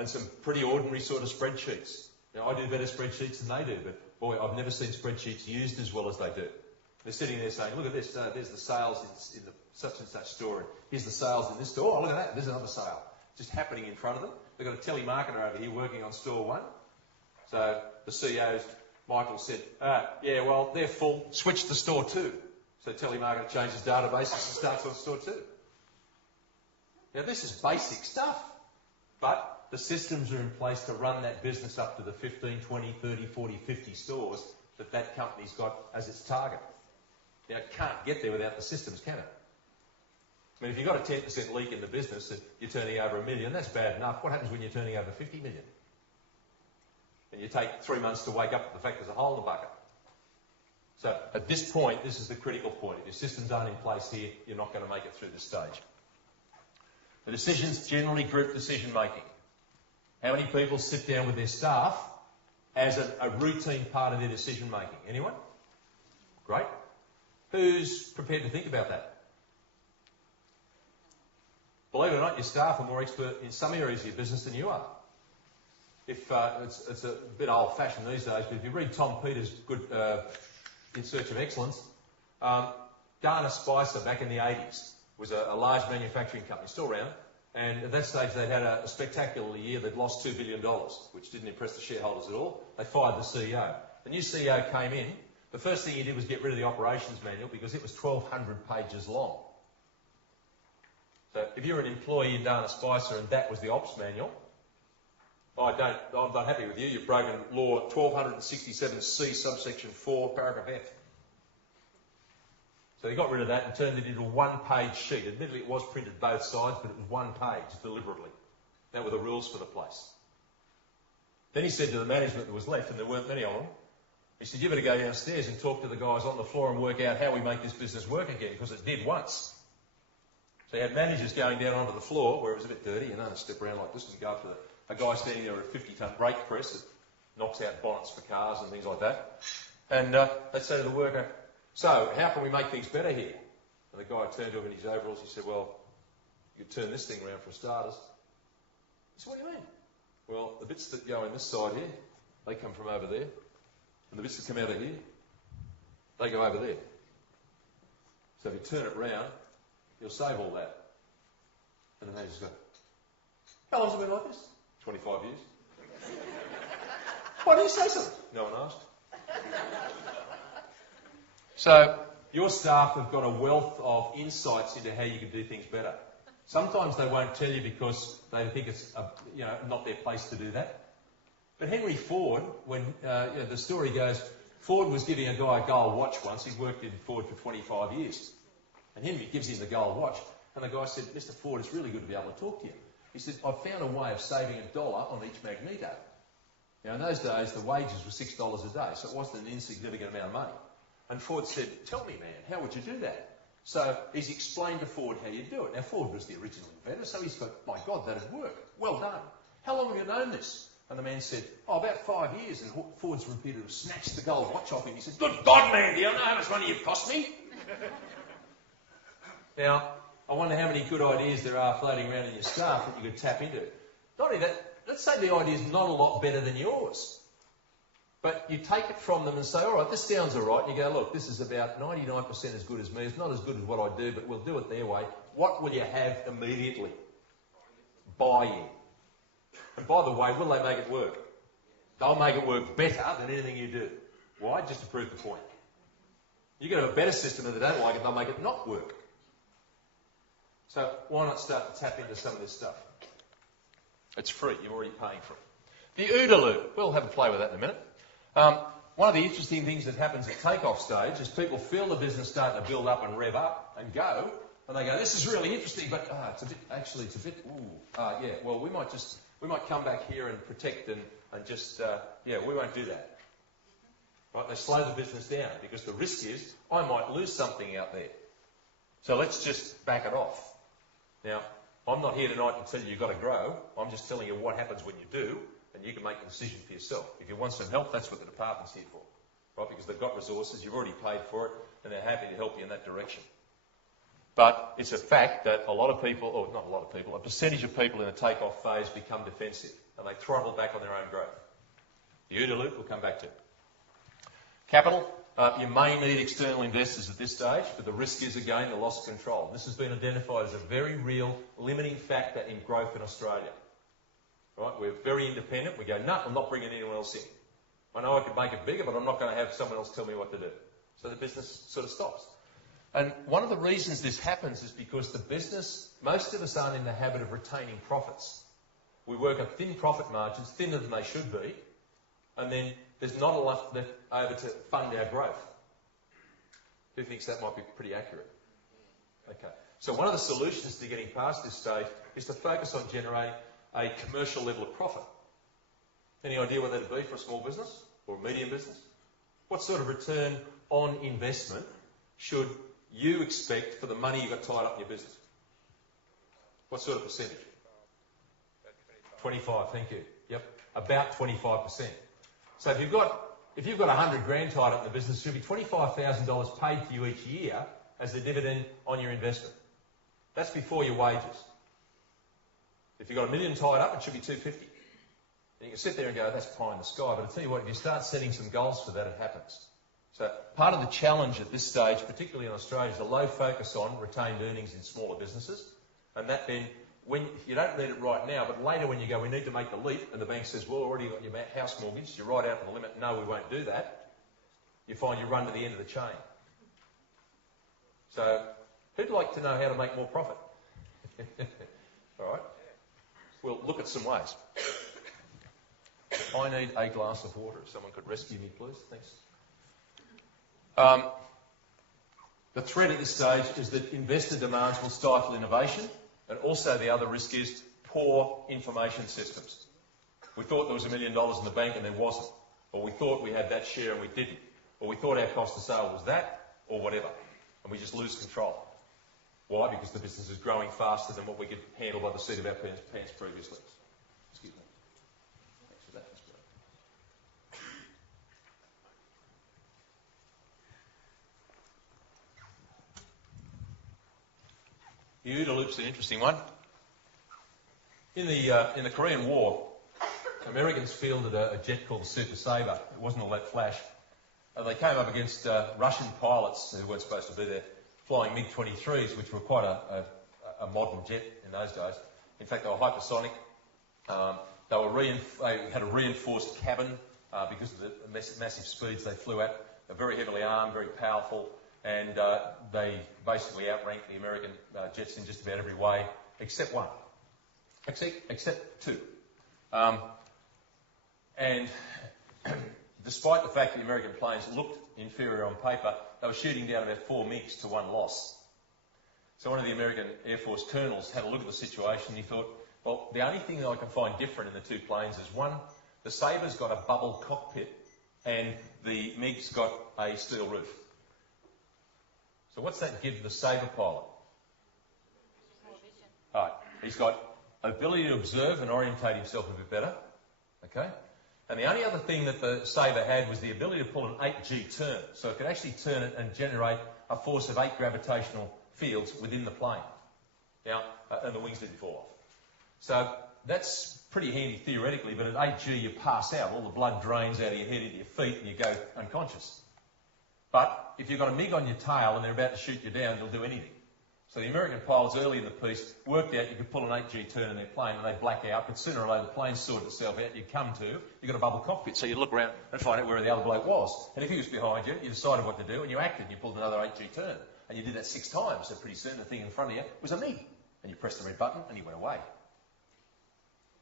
and some pretty ordinary sort of spreadsheets. Now, I do better spreadsheets than they do, but boy, I've never seen spreadsheets used as well as they do. They're sitting there saying, look at this, there's the sales in the such and such store, and here's the sales in this store. Oh, look at that, there's another sale. Just happening in front of them. They've got a telemarketer over here working on store one. So the CEO, Michael, said, yeah, well, they're full, switch to store two. So telemarketer changes databases and starts on store two. Now, this is basic stuff, but the systems are in place to run that business up to the 15, 20, 30, 40, 50 stores that company's got as its target. Now, it can't get there without the systems, can it? I mean, if you've got a 10% leak in the business and you're turning over $1 million, that's bad enough. What happens when you're turning over $50 million? And you take 3 months to wake up to the fact there's a hole in the bucket. So at this point, this is the critical point. If your systems aren't in place here, you're not going to make it through this stage. The decisions, generally group decision making. How many people sit down with their staff as a routine part of their decision making? Anyone? Great. Who's prepared to think about that? Believe it or not, your staff are more expert in some areas of your business than you are. If it's a bit old-fashioned these days, but if you read Tom Peters' good In Search of Excellence, Dana Spicer back in the 80s was a large manufacturing company, still around, and at that stage they'd had a spectacular year. They'd lost $2 billion, which didn't impress the shareholders at all. They fired the CEO. The new CEO came in. The first thing he did was get rid of the operations manual because it was 1,200 pages long. So if you're an employee in Dana Spicer and that was the ops manual, I'm not happy with you. You've broken law 1267C subsection 4 paragraph F. So he got rid of that and turned it into a one-page sheet. Admittedly, it was printed both sides, but it was one page deliberately. That were the rules for the place. Then he said to the management that was left, and there weren't many of them, he said, you better go downstairs and talk to the guys on the floor and work out how we make this business work again, because it did once. So you had managers going down onto the floor where it was a bit dirty, step around like this and go up to a guy standing there with a 50-ton brake press that knocks out bonnets for cars and things like that. And they'd say to the worker, so how can we make things better here? And the guy turned to him in his overalls. He said, well, you could turn this thing around for starters. He said, what do you mean? Well, the bits that go in this side here, they come from over there. And the bits that come out of here, they go over there. So if you turn it round, you'll save all that. And the manager's go, how long's it been like this? 25 years. Why didn't you say something? No one asked. So your staff have got a wealth of insights into how you can do things better. Sometimes they won't tell you because they think it's not their place to do that. But Henry Ford, when the story goes, Ford was giving a guy a gold watch once. He'd worked in Ford for 25 years. And Henry gives him the gold watch. And the guy said, Mr. Ford, it's really good to be able to talk to you. He said, I've found a way of saving $1 on each magneto. Now, in those days, the wages were $6 a day, so it wasn't an insignificant amount of money. And Ford said, tell me, man, how would you do that? So he's explained to Ford how you do it. Now, Ford was the original inventor, so he's thought, my God, that'd work. Well done. How long have you known this? And the man said, about 5 years. And Ford's repeated, snatched the gold watch off him. He said, good God, man, do you know how much money you've cost me? Now, I wonder how many good ideas there are floating around in your staff that you could tap into. Not only that, let's say the idea is not a lot better than yours. But you take it from them and say, all right, this sounds all right. And you go, look, this is about 99% as good as me. It's not as good as what I do, but we'll do it their way. What will you have immediately? Buy-in. And by the way, will they make it work? They'll make it work better than anything you do. Why? Just to prove the point. You can have a better system and they don't like it, they'll make it not work. So why not start to tap into some of this stuff? It's free, you're already paying for it. The OODA loop, we'll have a play with that in a minute. One of the interesting things that happens at takeoff stage is people feel the business starting to build up and rev up and go, and they go, this is really interesting, but we might come back here and protect and we won't do that. Right? They slow the business down because the risk is I might lose something out there. So let's just back it off. Now, I'm not here tonight to tell you you've got to grow. I'm just telling you what happens when you do, and you can make the decision for yourself. If you want some help, that's what the department's here for. Right? Because they've got resources, you've already paid for it, and they're happy to help you in that direction. But it's a fact that a lot of people, or not a lot of people, a percentage of people in the take-off phase become defensive and they throttle back on their own growth. The OODA loop we'll come back to. Capital, you may need external investors at this stage, but the risk is, again, the loss of control. This has been identified as a very real limiting factor in growth in Australia. Right? We're very independent. We go, no, I'm not bringing anyone else in. I know I could make it bigger, but I'm not going to have someone else tell me what to do. So the business sort of stops. And one of the reasons this happens is because the business, most of us aren't in the habit of retaining profits. We work at thin profit margins, thinner than they should be, and then there's not enough left over to fund our growth. Who thinks that might be pretty accurate? Okay. So one of the solutions to getting past this stage is to focus on generating a commercial level of profit. Any idea what that would be for a small business or a medium business? What sort of return on investment should you expect for the money you got tied up in your business? What sort of percentage? 25, thank you. Yep, about 25%. So if you've got 100 grand tied up in the business, there should be $25,000 paid to you each year as a dividend on your investment. That's before your wages. If you've got $1 million tied up, it should be 250. And you can sit there and go, that's pie in the sky. But I tell you what, if you start setting some goals for that, it happens. So part of the challenge at this stage, particularly in Australia, is a low focus on retained earnings in smaller businesses. And that then, when you don't need it right now, but later when you go, we need to make the leap, and the bank says, well, already got your house mortgage, you're right out to the limit, no, we won't do that, you find you run to the end of the chain. So who'd like to know how to make more profit? All right. We'll look at some ways. I need a glass of water. If someone could rescue me, please. Thanks. The threat at this stage is that investor demands will stifle innovation, and also the other risk is poor information systems. We thought there was $1 million in the bank and there wasn't. Or we thought we had that share and we didn't. Or we thought our cost of sale was that, or whatever. And we just lose control. Why? Because the business is growing faster than what we could handle by the seat of our pants previously. Excuse me. Thanks for that. That's great. The OODA loop's an interesting one. In the Korean War, Americans fielded a jet called the Super Sabre. It wasn't all that flash. They came up against Russian pilots who weren't supposed to be there, flying MiG-23s, which were quite a modern jet in those days. In fact, they were hypersonic. They had a reinforced cabin because of the massive speeds they flew at. They're very heavily armed, very powerful, and they basically outranked the American jets in just about every way, except one. Except two. And despite the fact that the American planes looked inferior on paper, they were shooting down about 4 MiGs to 1 loss. So one of the American Air Force colonels had a look at the situation and he thought, well, the only thing that I can find different in the two planes is one, the Sabre's got a bubble cockpit and the MiG's got a steel roof. So what's that give the Sabre pilot? All right, he's got ability to observe and orientate himself a bit better, okay? And the only other thing that the Sabre had was the ability to pull an 8G turn. So it could actually turn it and generate a force of 8 gravitational fields within the plane. Now, and the wings didn't fall off. So that's pretty handy theoretically, but at 8G you pass out. All the blood drains out of your head into your feet and you go unconscious. But if you've got a MiG on your tail and they're about to shoot you down, they'll do anything. So the American pilots early in the piece worked out you could pull an 8G turn in their plane and they'd black out, but sooner or later the plane sorted itself out, you'd come to, you've got a bubble cockpit, so you'd look around and find out where the other bloke was. And if he was behind you, you decided what to do and you acted and you pulled another 8G turn. And you did that 6 times, so pretty soon the thing in front of you was a MiG. And you pressed the red button and he went away.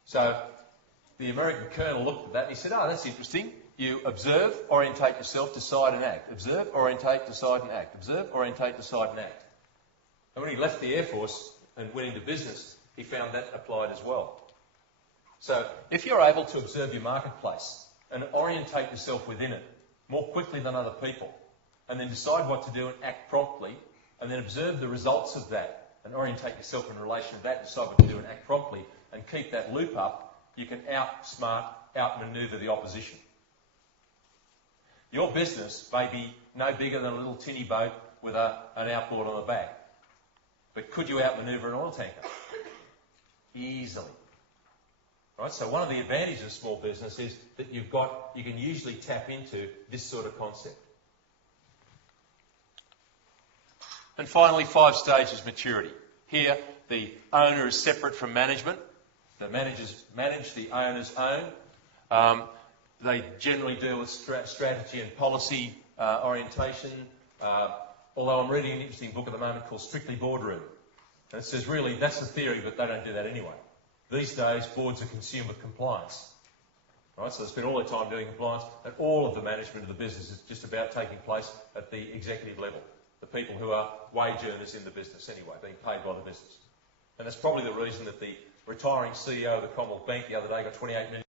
So the American colonel looked at that and he said, oh, that's interesting. You observe, orientate yourself, decide and act. Observe, orientate, decide and act. Observe, orientate, decide and act. And when he left the Air Force and went into business, he found that applied as well. So if you're able to observe your marketplace and orientate yourself within it more quickly than other people, and then decide what to do and act promptly, and then observe the results of that and orientate yourself in relation to that, decide what to do and act promptly, and keep that loop up, you can outsmart, outmaneuver the opposition. Your business may be no bigger than a little tinny boat with an outboard on the back. But could you outmanoeuvre an oil tanker? Easily. Right? So one of the advantages of small business is that you can usually tap into this sort of concept. And finally, 5 stages maturity. Here, the owner is separate from management. The managers manage, the owners own. They generally deal with strategy and policy orientation. Although I'm reading an interesting book at the moment called Strictly Boardroom. And it says, really, that's the theory, but they don't do that anyway. These days, boards are consumed with compliance. Right? So they spend all their time doing compliance, and all of the management of the business is just about taking place at the executive level. The people who are wage earners in the business anyway, being paid by the business. And that's probably the reason that the retiring CEO of the Commonwealth Bank the other day got $28 million